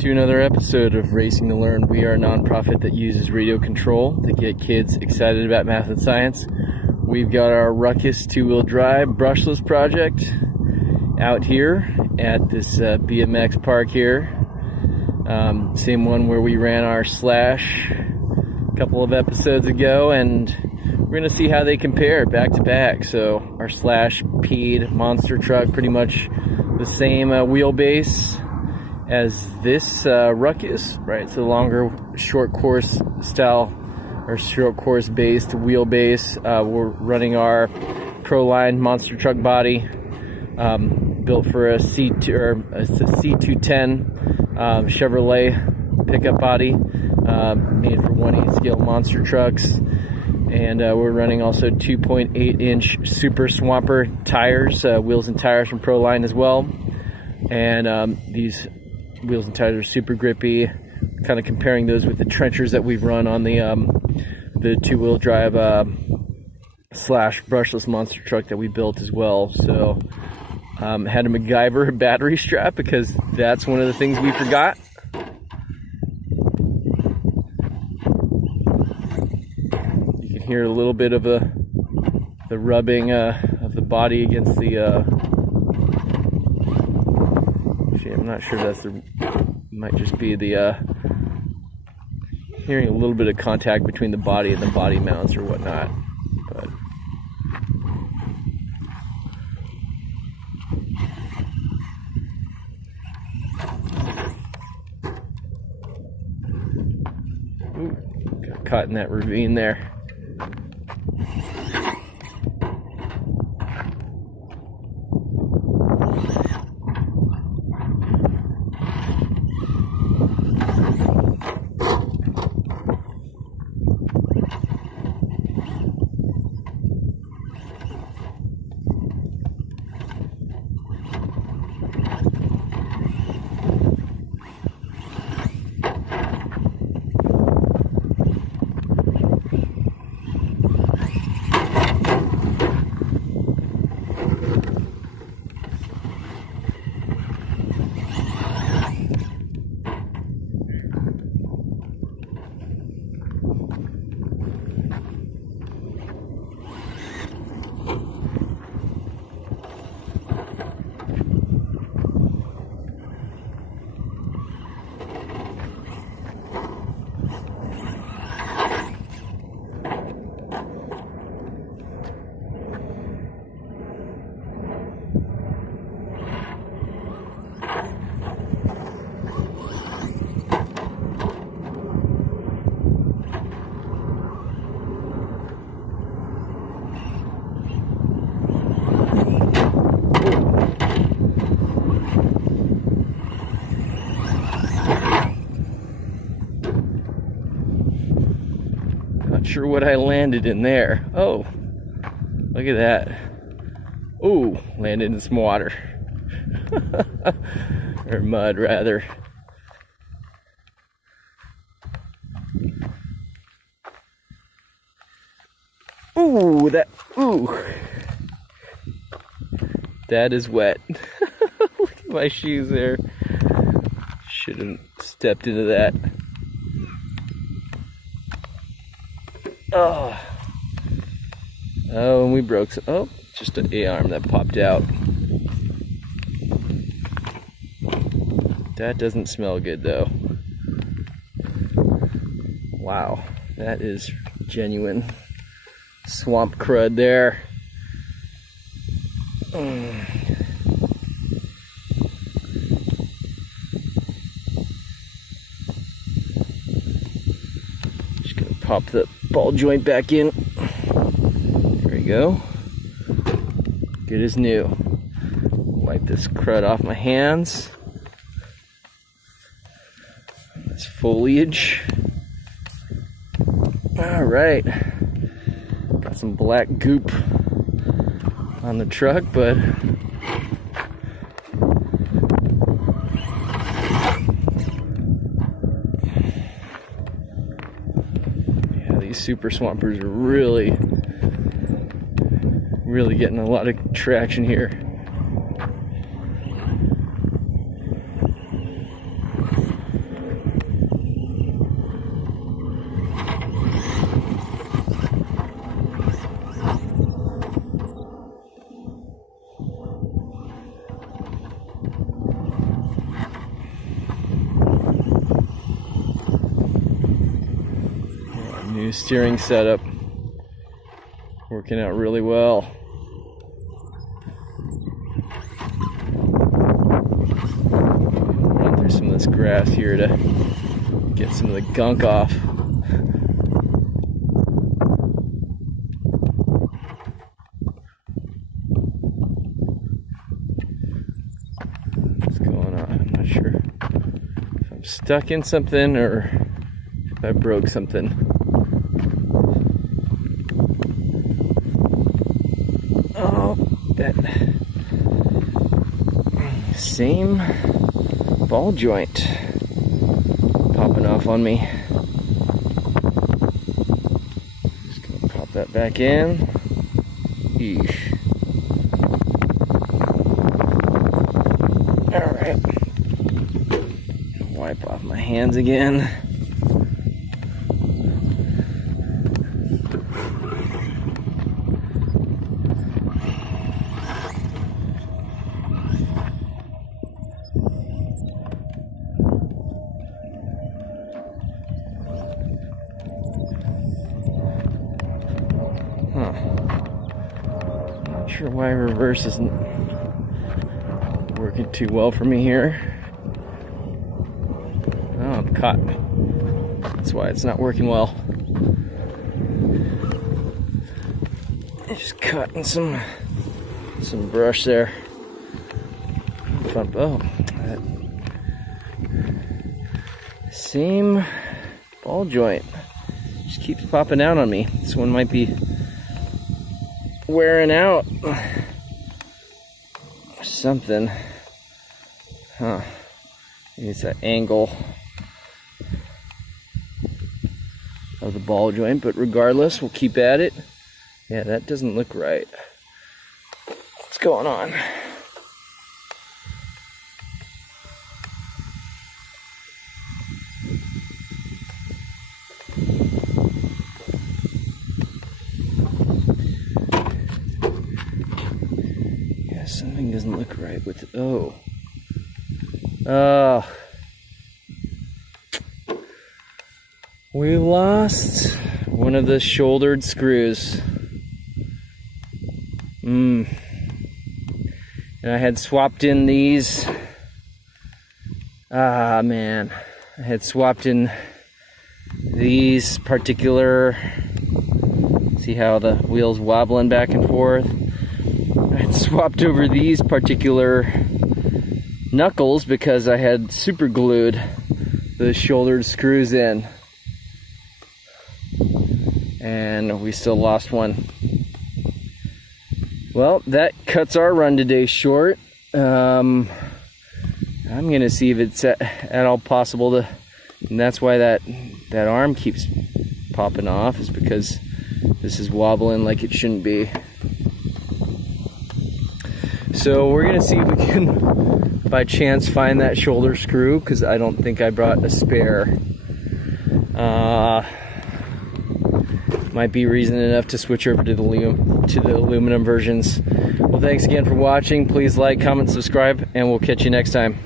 to another episode of Racing to Learn. We are a nonprofit that uses radio control to get kids excited about math and science. We've got our Ruckus two-wheel drive brushless project out here at this BMX park here. Same one where we ran our Slash a couple of episodes ago, and we're going to see how they compare back to back. So our Slash P'd monster truck, pretty much the same wheelbase as this Ruckus, right? So longer short course style or short course based wheelbase. We're running our Proline monster truck body, built for a C10 Chevrolet pickup body, made for 1/8 scale monster trucks. And we're running also 2.8 inch Super Swamper tires, wheels and tires from Proline as well. And these wheels and tires are super grippy. Kind of comparing those with the trenchers that we've run on the two-wheel drive Slash brushless monster truck that we built as well. So had a MacGyver battery strap because that's one of the things we forgot. You can hear a little bit of the rubbing of the body against the I'm not sure that's might just be the hearing a little bit of contact between the body and the body mounts or whatnot. But ooh, got caught in that ravine there. Sure what I landed in there. Oh, look at that. Ooh, landed in some water. Or mud, rather. Ooh, that is wet. Look at my shoes there. Shouldn't have stepped into that. Oh, and we broke some. Oh, just an A-arm that popped out. That doesn't smell good though. Wow, that is genuine swamp crud there. Just gonna pop the ball joint back in. There we go. Good as new. Wipe this crud off my hands. This foliage. All right. Got some black goop on the truck, but these Super Swampers are really getting a lot of traction here. New steering setup. Working out really well. Run through some of this grass here to get some of the gunk off. What's going on? I'm not sure if I'm stuck in something or if I broke something. Oh, that same ball joint popping off on me. Just gonna pop that back in. Eesh. Alright. Wipe off my hands again. Not sure why reverse isn't working too well for me here. Oh, I'm caught. That's why it's not working well. Just cutting some brush there. Oh, that same ball joint just keeps popping out on me. This one might be wearing out or something. Huh. Maybe it's that angle of the ball joint, but regardless, we'll keep at it. Yeah, that doesn't look right. What's going on? Yeah, something doesn't look right with it. Oh. We lost one of the shouldered screws. And I had swapped in these. Man. I had swapped in these particular. See how the wheel's wobbling back and forth? I had swapped over these particular knuckles because I had super glued the shouldered screws in. And we still lost one. Well, that cuts our run today short. I'm gonna see if it's at all possible to, and that's why that arm keeps popping off, is because this is wobbling like it shouldn't be. So we're gonna see if we can, by chance, find that shoulder screw, because I don't think I brought a spare. Might be reason enough to switch over to the aluminum versions. Well, thanks again for watching. Please like, comment, subscribe, and we'll catch you next time.